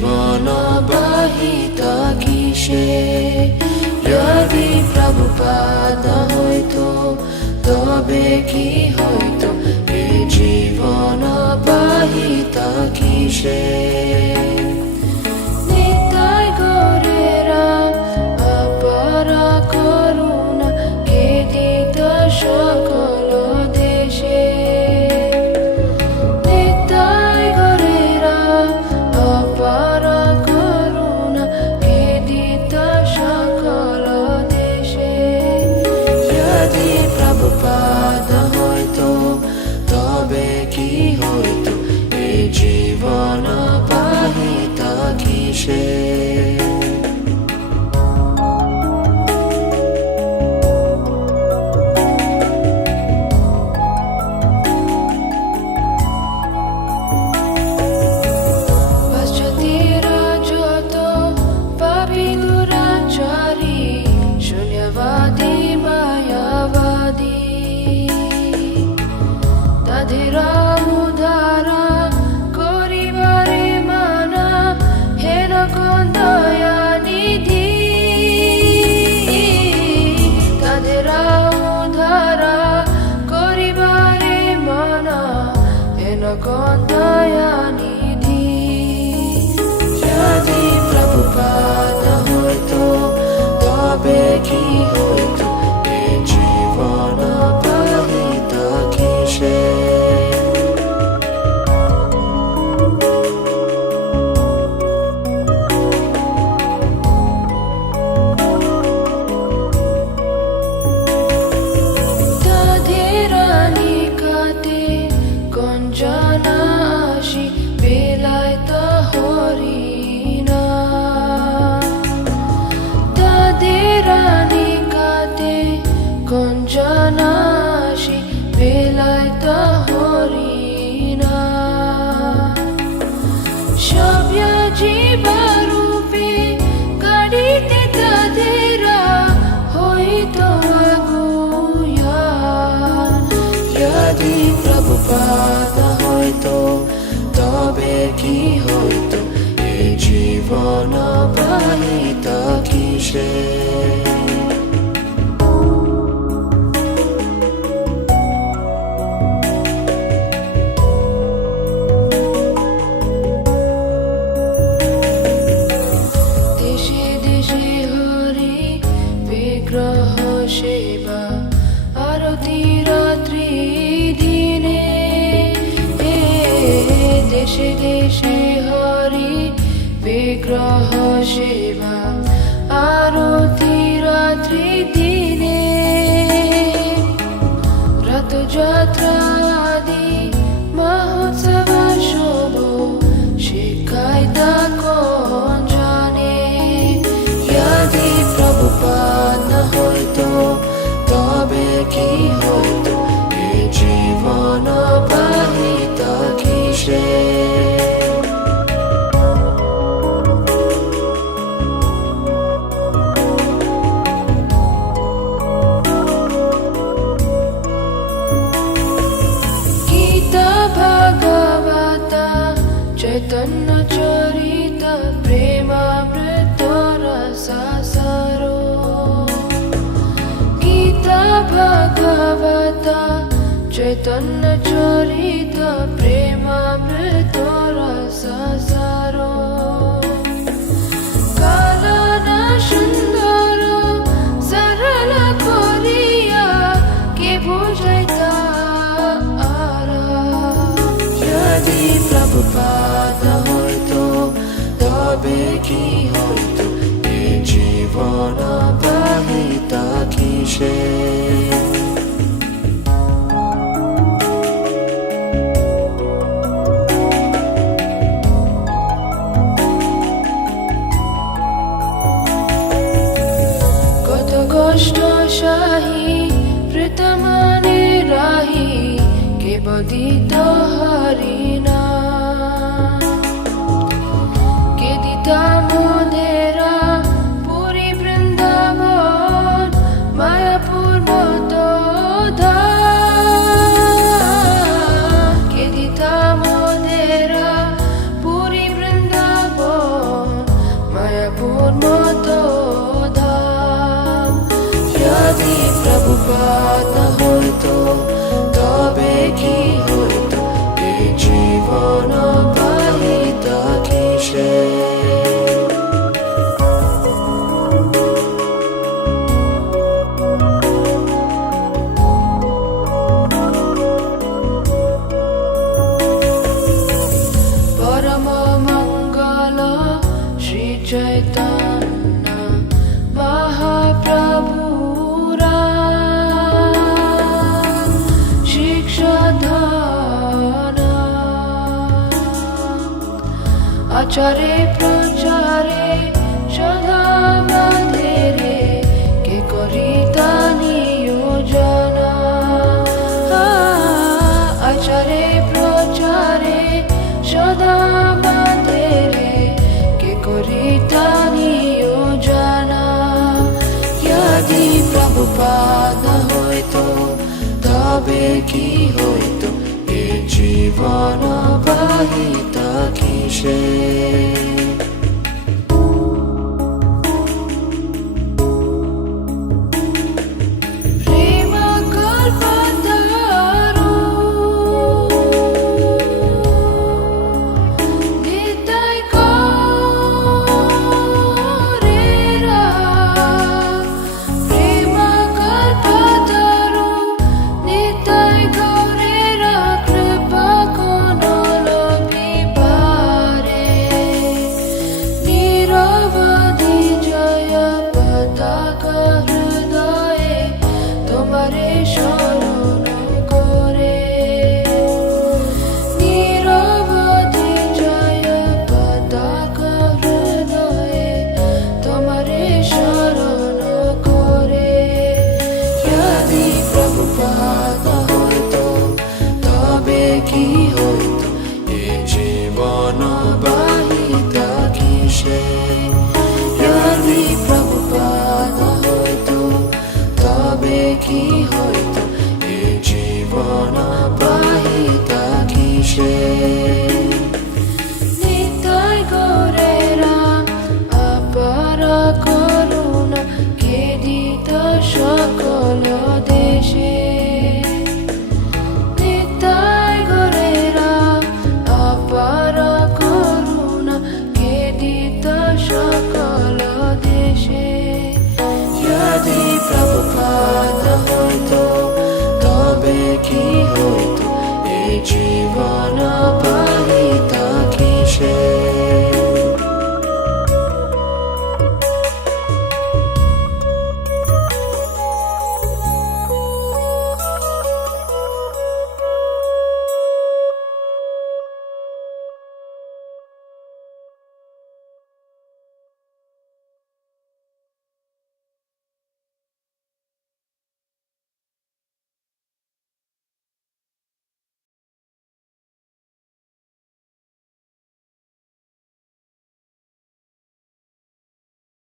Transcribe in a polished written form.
জীবন বাহিত কিসে যদি প্রভুপাদ হইতো তবে কি হইতো এই জীবন বাহিত কিসে নিতাই গৌরেরা অপারা করুণা কে দিত সকল দেশে নিতাই গৌরেরা অপারা করুণা কে দিত সকল দেশে যদি প্রভুপাদ হইতো তবে কি হইতো এই জীবন বাহিত কিসে যদি প্রভুপাদ হইতো তবে কি হইতো এই জীবন বাহিত কিসে গঞ্জনাশি বেলায়ত হরিণা সব্য জীবরূপে গাড়িতে তাদেরা হইত আগুয়া যদি প্রভুপাদ হইতো তবে কি হইতো এই জীবন বাহিত কিসে সেবা আরতি রাত্রি দিনে দেশে দেশে হরি বিগ্রহ সেবা আরতি রাত্রি দিনে রথযাত্রা আদি মহোৎসব শুভ শিখায় তা কোন জানে যদি প্রভুপাদ হইতো তবে কি হইতো এই জীবন বাহিত কিসে গীতা ভাগবত চৈতন্য চরিত প্রেমামৃত রসাসারো গীতা ভাগবত চৈতন্য চরিত প্রেমামৃত রসাসারো কালন সুন্দর সরল করিয়া কে বুঝাইতা যদি প্রভুপাদ হইতো তবে কি হইতো এই জীবন বাহিত কিসে কত কষ্ট সাহি প্রতমানে রাহি কে বদিত হরিণা কে দিতা মোদেরা পুরী বৃন্দাবন মায়াপুর মত কে দিতা মোদেরা পুরী বৃন্দাবন চৈতন্য মহাপ্রভুরা শিক্ষাদান আচারে প্রচারে সদা মাধেরে কে করিতা নিয়োজনা আচারে প্রচারে সদা মাধেরে কে করিতা নিয়োজনা যদি প্রভুপাদ হইতো তবে কি হইতো এ জীবন বাহিতা কিসে কি হইতো এ জীবন বাহিতা কিসে যদি প্রভুপাদ হইতো তবে কি হইতো এ জীবন বাহিতা কিসে নিতাই গৌরেরা আপার করুণা কে দিত সকল দেশে যদি প্রভুপাদ হইতো তবে কি হইতো এ জীবন